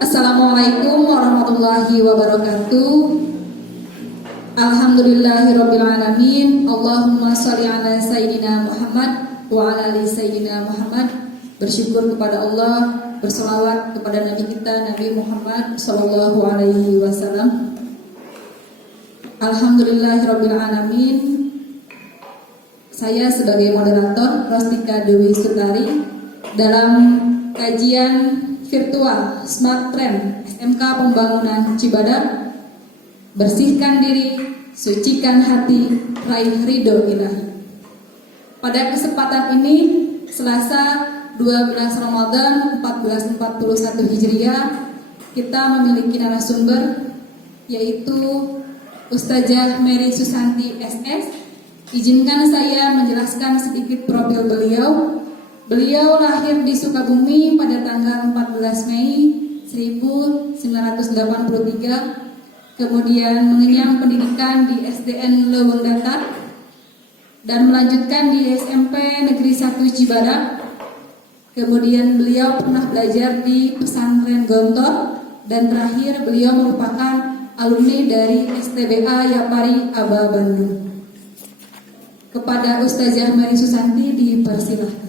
Assalamualaikum warahmatullahi wabarakatuh. Alhamdulillahirabbil alamin. Allahumma shalli ala sayyidina Muhammad wa ala ali sayyidina Muhammad. Bersyukur kepada Allah, berselawat kepada Nabi kita Nabi Muhammad sallallahu alaihi wasallam. Alhamdulillahirabbil alamin. Saya sebagai moderator Rostika Dewi Sutari dalam kajian virtual Smart Trend SMK Pembangunan Cibadak. Bersihkan diri, sucikan hati, raih ridho ilahi. Pada kesempatan ini Selasa 12 Ramadan 1441 Hijriah, kita memiliki narasumber yaitu Ustazah Mary Susanti SS. Izinkan saya menjelaskan sedikit profil beliau. Beliau lahir di Sukabumi pada tanggal 14 Mei 1983, kemudian mengenyam pendidikan di SDN Leuweung Datar dan melanjutkan di SMP Negeri 1 Cibadak. Kemudian beliau pernah belajar di Pesantren Gontor dan terakhir beliau merupakan alumni dari STBA Yapari Aba Bandung. Kepada Ustazah Mary Susanti dipersilahkan.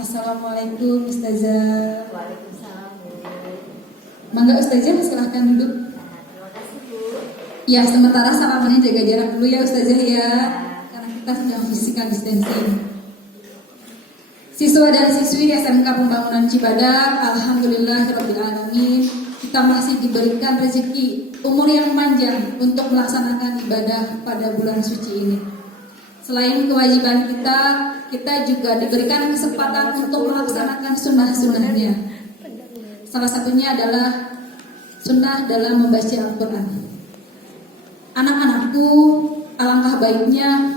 Assalamualaikum Ustazah. Waalaikumsalam. Mangga Ustazah silahkan duduk. Terima kasih Bu. Ya, sementara salamannya jaga jarak dulu ya Ustazah ya, karena kita sedang physical distancing. Siswa dan siswi SMK Pembangunan Cibadak, alhamdulillahirabbil alamin, kita masih diberikan rezeki umur yang panjang untuk melaksanakan ibadah pada bulan suci ini. Selain kewajiban kita juga diberikan kesempatan untuk melaksanakan sunnah-sunnahnya. Salah satunya adalah sunnah dalam membaca Al-Quran. Anak-anakku, alangkah baiknya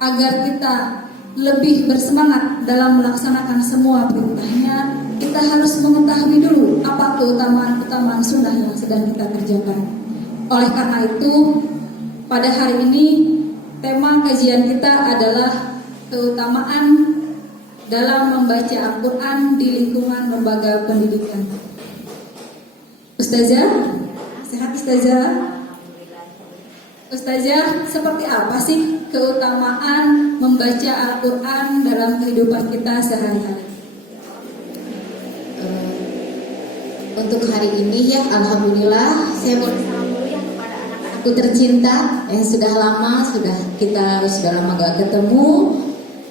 agar kita lebih bersemangat dalam melaksanakan semua perintahnya. Kita harus mengetahui dulu apa keutamaan sunnah yang sedang kita kerjakan. Oleh karena itu, pada hari ini tema kajian kita adalah keutamaan dalam membaca Al-Quran di lingkungan lembaga pendidikan. Ustazah, sehat Ustazah? Ustazah, seperti apa sih keutamaan membaca Al-Quran dalam kehidupan kita sehari-hari? Untuk hari ini ya, alhamdulillah saya mau salam dulu ya kepada anak-anakku tercinta yang sudah lama gak ketemu.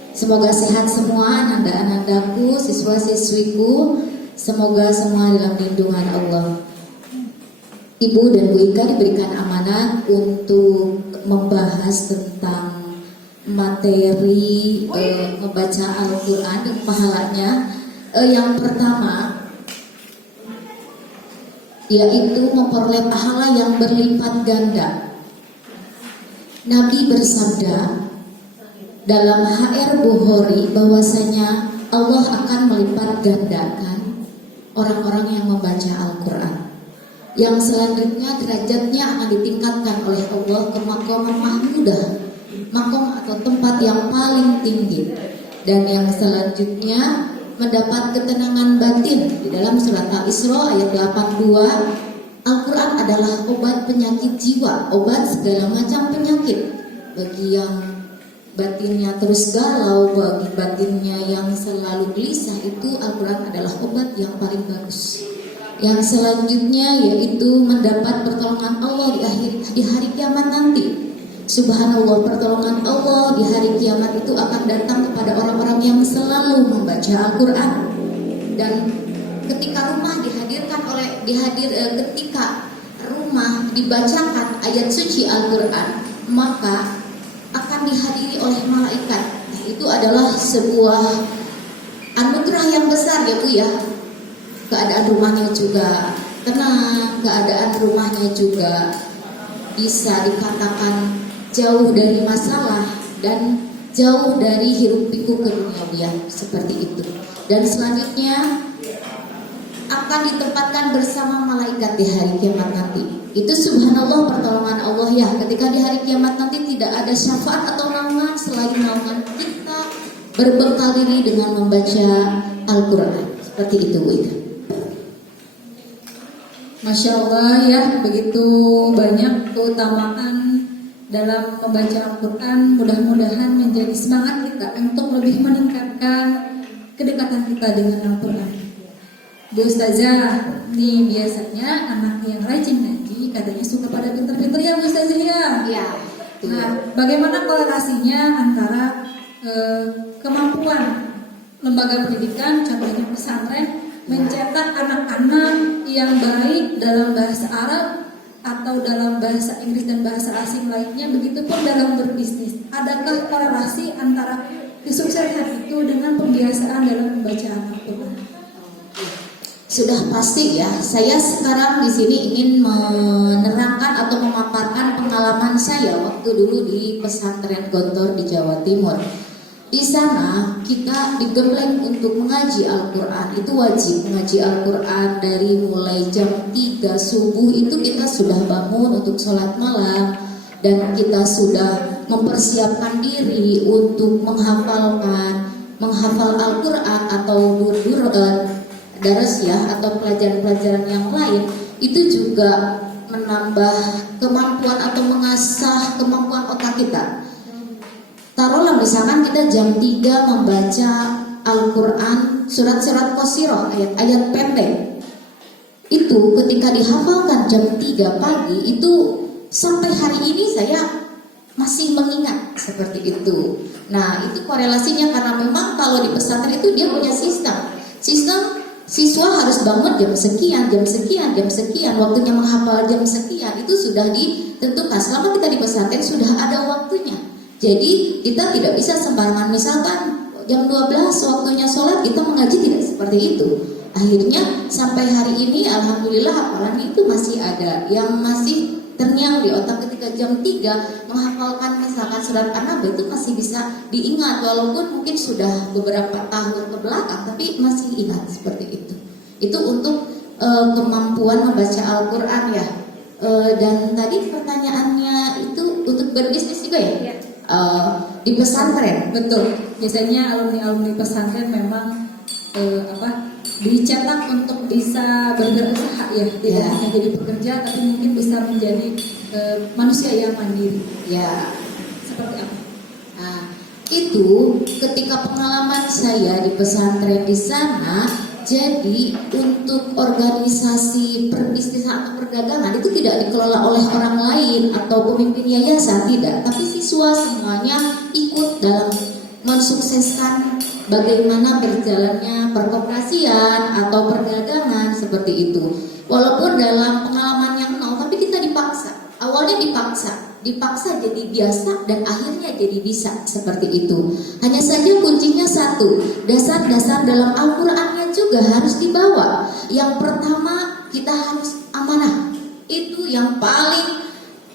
Semoga sehat semua ananda-anandaku, siswa-siswiku. Semoga semua dalam lindungan Allah. Ibu dan Bu Ika diberikan amanah untuk membahas tentang materi membaca Al-Quran dan pahalanya. Yang pertama yaitu memperoleh pahala yang berlipat ganda. Nabi bersabda dalam HR Bukhari bahwasanya Allah akan melipat gandakan orang-orang yang membaca Al-Quran. Yang selanjutnya derajatnya akan ditingkatkan oleh Allah ke maqam mahmudah, maqam atau tempat yang paling tinggi. Dan yang selanjutnya mendapat ketenangan batin. Di dalam surat Al-Isra ayat 82, Al-Quran adalah obat penyakit jiwa, obat segala macam penyakit. Bagi yang batinnya terus galau, bagi batinnya yang selalu gelisah, itu Al-Quran adalah obat yang paling bagus. Yang selanjutnya yaitu mendapat pertolongan Allah di hari kiamat nanti. Subhanallah, pertolongan Allah di hari kiamat itu akan datang kepada orang-orang yang selalu membaca Al-Quran. Dan ketika rumah ketika rumah dibacakan ayat suci Al-Quran, maka akan dihadiri oleh malaikat. Nah, itu adalah sebuah anugerah yang besar ya Bu ya. Keadaan rumahnya juga tenang, keadaan rumahnya juga bisa dikatakan jauh dari masalah dan jauh dari hiruk pikuk keduniawian seperti itu. Dan selanjutnya akan ditempatkan bersama malaikat di hari kiamat nanti. Itu subhanallah pertolongan Allah ya. Ketika di hari kiamat nanti tidak ada syafaat atau naungan selain naungan kita berbekal diri dengan membaca Al-Quran. Seperti itu Bu Ida. Masya Allah ya, begitu banyak keutamaan dalam membaca Al-Quran. Mudah-mudahan menjadi semangat kita untuk lebih meningkatkan kedekatan kita dengan Al-Quran. Bu Ustazah, nih biasanya anak yang rajin ngaji katanya suka pada pinter-pinter ya Bu Ustazah ya? Ya. Nah, bagaimana korelasinya antara kemampuan lembaga pendidikan, contohnya pesantren, mencetak anak-anak yang baik dalam bahasa Arab atau dalam bahasa Inggris dan bahasa asing lainnya, begitupun dalam berbisnis. Adakah korelasi antara kesuksesan itu dengan pembiasaan dalam membaca Al-Quran? Sudah pasti ya. Saya sekarang di sini ingin menerangkan atau memaparkan pengalaman saya waktu dulu di pesantren Gontor di Jawa Timur. Di sana kita digembleng untuk mengaji Al-Quran. Itu wajib mengaji Al-Quran dari mulai jam 3 subuh itu kita sudah bangun untuk sholat malam. Dan kita sudah mempersiapkan diri untuk menghafal Al-Quran atau daras ya, atau pelajaran-pelajaran yang lain. Itu juga menambah kemampuan atau mengasah kemampuan otak kita. Taruhlah misalkan kita jam 3 membaca Al-Quran, surat-surat qasirah, ayat-ayat pendek. Itu ketika dihafalkan jam 3 pagi, itu sampai hari ini saya masih mengingat seperti itu. Nah, itu korelasinya karena memang kalau di pesantren itu dia punya sistem. Siswa harus bangun jam sekian, waktunya menghafal jam sekian, itu sudah ditentukan. Selama kita di pesantren sudah ada waktunya. Jadi kita tidak bisa sembarangan, misalkan jam 12 waktunya sholat kita mengaji, tidak seperti itu. Akhirnya sampai hari ini alhamdulillah hafalan itu masih ada, yang masih terngiang di otak ketika jam 3 menghafalkan misalkan surat An-Naba itu masih bisa diingat, walaupun mungkin sudah beberapa tahun ke belakang tapi masih ingat seperti itu. Itu untuk kemampuan membaca Al-Quran ya. Dan tadi pertanyaannya itu untuk berbisnis juga ya? Di pesantren. Betul. Biasanya alumni pesantren memang dicetak untuk bisa berwirausaha ya, tidak hanya jadi pekerja tapi mungkin bisa menjadi manusia yang mandiri. Ya. Seperti apa? Nah, itu ketika pengalaman saya di pesantren di sana, jadi untuk organisasi perbisnisan atau perdagangan itu tidak dikelola oleh orang lain atau pemimpin yayasan, tidak, tapi siswa semuanya ikut dalam mensukseskan bagaimana berjalannya perkoperasian atau perdagangan seperti itu. Walaupun dalam pengalaman yang nol, tapi kita dipaksa. Awalnya dipaksa jadi biasa dan akhirnya jadi bisa seperti itu. Hanya saja kuncinya satu, dasar-dasar dalam Al-Qur'annya juga harus dibawa. Yang pertama kita harus amanah. Itu yang paling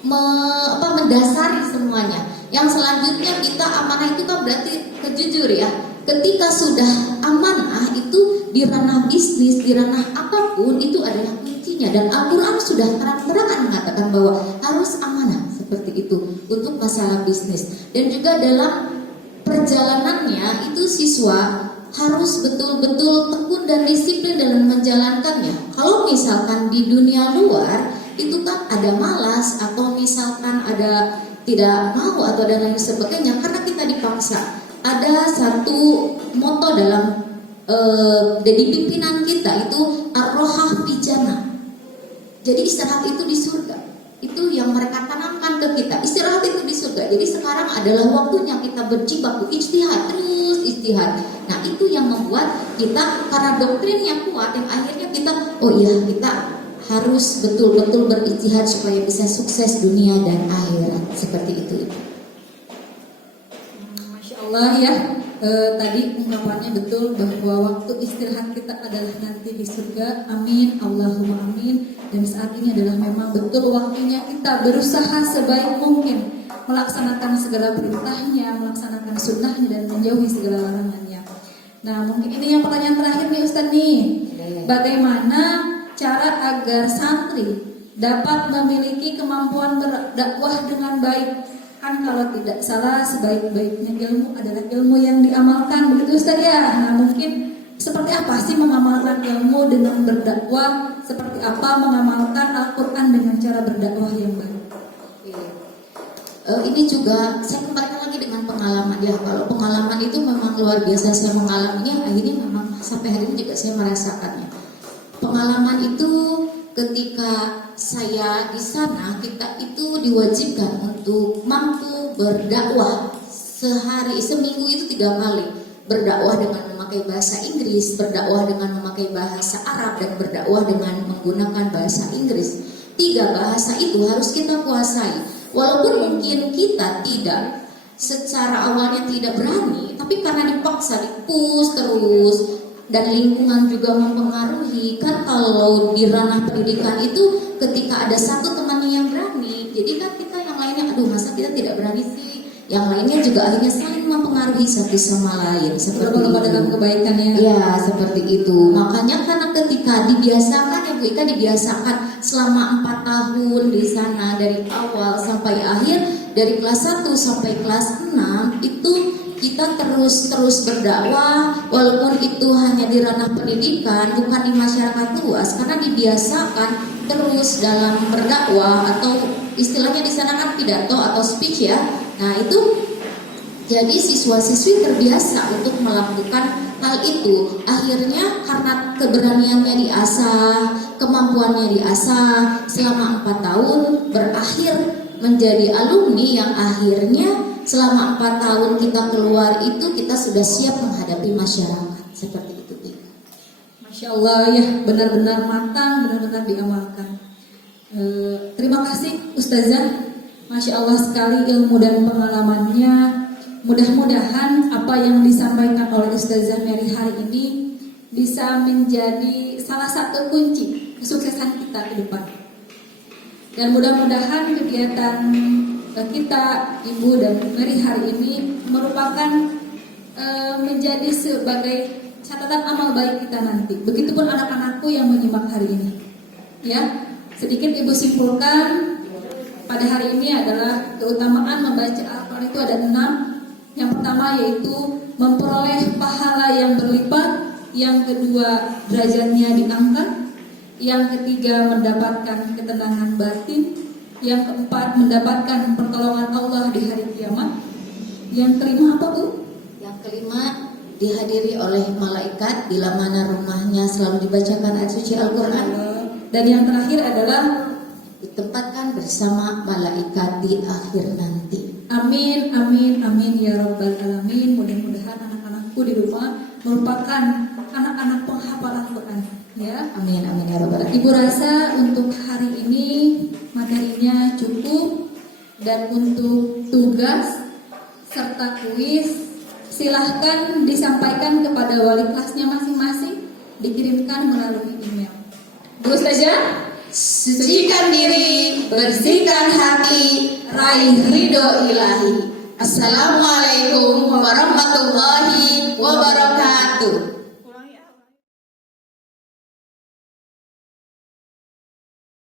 mendasari semuanya. Yang selanjutnya kita amanah itu kan berarti kejujur ya. Ketika sudah amanah itu di ranah bisnis, di ranah apapun itu adalah kuncinya. Dan Al-Quran sudah terang-terangan mengatakan bahwa harus amanah seperti itu untuk masalah bisnis. Dan juga dalam perjalanannya itu siswa harus betul-betul tekun dan disiplin dalam menjalankannya. Kalau misalkan di dunia luar itu kan ada malas atau misalkan ada tidak mau atau dan lain sebagainya karena kita dipaksa. Ada satu moto dalam dari pimpinan kita itu ar-rohah fijana. Jadi istirahat itu di surga. Itu yang mereka tanamkan ke kita. Istirahat itu di surga. Jadi sekarang adalah waktunya kita berjibaku ijtihad, terus ijtihad. Nah, itu yang membuat kita karena doktrinnya kuat yang akhirnya kita kita harus betul-betul berijtihad supaya bisa sukses dunia dan akhirat. Seperti itu. Masya Allah ya. Tadi ungkapannya betul bahwa waktu istirahat kita adalah nanti di surga. Amin, Allahumma amin. Dan saat ini adalah memang betul waktunya kita berusaha sebaik mungkin melaksanakan segala perintahnya, melaksanakan sunnahnya dan menjauhi segala larangannya. Nah, mungkin ini yang pertanyaan terakhir nih Ustaz nih. Bagaimana cara agar santri dapat memiliki kemampuan berdakwah dengan baik? Kan kalau tidak salah sebaik-baiknya ilmu adalah ilmu yang diamalkan, begitu Ustaz ya. Nah, mungkin Seperti apa sih mengamalkan ilmu dengan berdakwah? Seperti apa mengamalkan Al-Quran dengan cara berdakwah yang baik? Ini juga saya kembalikan lagi dengan pengalaman ya. Kalau pengalaman itu memang luar biasa, saya mengalaminya, akhirnya memang sampai hari ini juga saya merasakannya. Pengalaman itu ketika saya di sana, kita itu diwajibkan untuk mampu berdakwah seminggu itu 3 kali. Berdakwah dengan memakai bahasa Inggris, berdakwah dengan memakai bahasa Arab, dan berdakwah dengan menggunakan bahasa Inggris. 3 bahasa itu harus kita kuasai. Walaupun mungkin kita tidak secara awalnya tidak berani, tapi karena dipaksa, dipus terus, dan lingkungan juga mempengaruhi. Kan kalau di ranah pendidikan itu ketika ada satu temannya yang berani, jadi kan kita yang lainnya, aduh masa kita tidak berani sih. Yang lainnya juga akhirnya saling mempengaruhi satu sama lain. Seperti itu. Dalam kebaikannya. Ya, seperti itu. Makanya karena ketika dibiasakan ya Bu Ika, dibiasakan selama 4 tahun di sana dari awal sampai akhir, dari kelas 1 sampai kelas 6 itu kita terus berdakwah, walaupun itu hanya di ranah pendidikan, bukan di masyarakat luas, karena dibiasakan terus dalam berdakwah, atau istilahnya di sana kan pidato atau speech ya. Nah itu jadi siswa-siswi terbiasa untuk melakukan hal itu. Akhirnya karena keberaniannya diasah, kemampuannya diasah selama 4 tahun, berakhir menjadi alumni yang akhirnya selama 4 tahun kita keluar itu kita sudah siap menghadapi masyarakat. Seperti itu. Masya Allah ya, benar-benar matang, benar-benar diamalkan. Terima kasih Ustazah, Masya Allah sekali ilmu dan pengalamannya. Mudah-mudahan apa yang disampaikan oleh Ustazah Mary hari ini bisa menjadi salah satu kunci kesuksesan kita ke depan. Dan mudah-mudahan kegiatan kita, Ibu dan Mary hari ini merupakan menjadi sebagai catatan amal baik kita nanti. Begitupun anak-anakku yang menyimak hari ini. Ya, sedikit Ibu simpulkan pada hari ini adalah keutamaan membaca Al-Quran itu ada 6. Yang pertama yaitu memperoleh pahala yang berlipat. Yang kedua derajatnya diangkat. Yang ketiga mendapatkan ketenangan batin. Yang keempat mendapatkan pertolongan Allah di hari kiamat. Yang kelima apa Bu? Yang kelima dihadiri oleh malaikat bila mana rumahnya selalu dibacakan ayat suci Al-Quran. Dan yang terakhir adalah ditempatkan bersama malaikat di akhir nanti. Amin, amin, amin ya Rabbal Alamin. Mudah-mudahan anak-anakku di rumah merupakan anak-anak penghafal Al-Quran ya. Amin, amin ya Rabbal Alamin. Ibu rasa untuk hari ini materinya cukup. Dan untuk tugas serta kuis silahkan disampaikan kepada wali kelasnya masing-masing, dikirimkan melalui email. Terus saja, Sucikan diri, bersihkan hati, raih ridho ilahi. Assalamualaikum warahmatullahi wabarakatuh.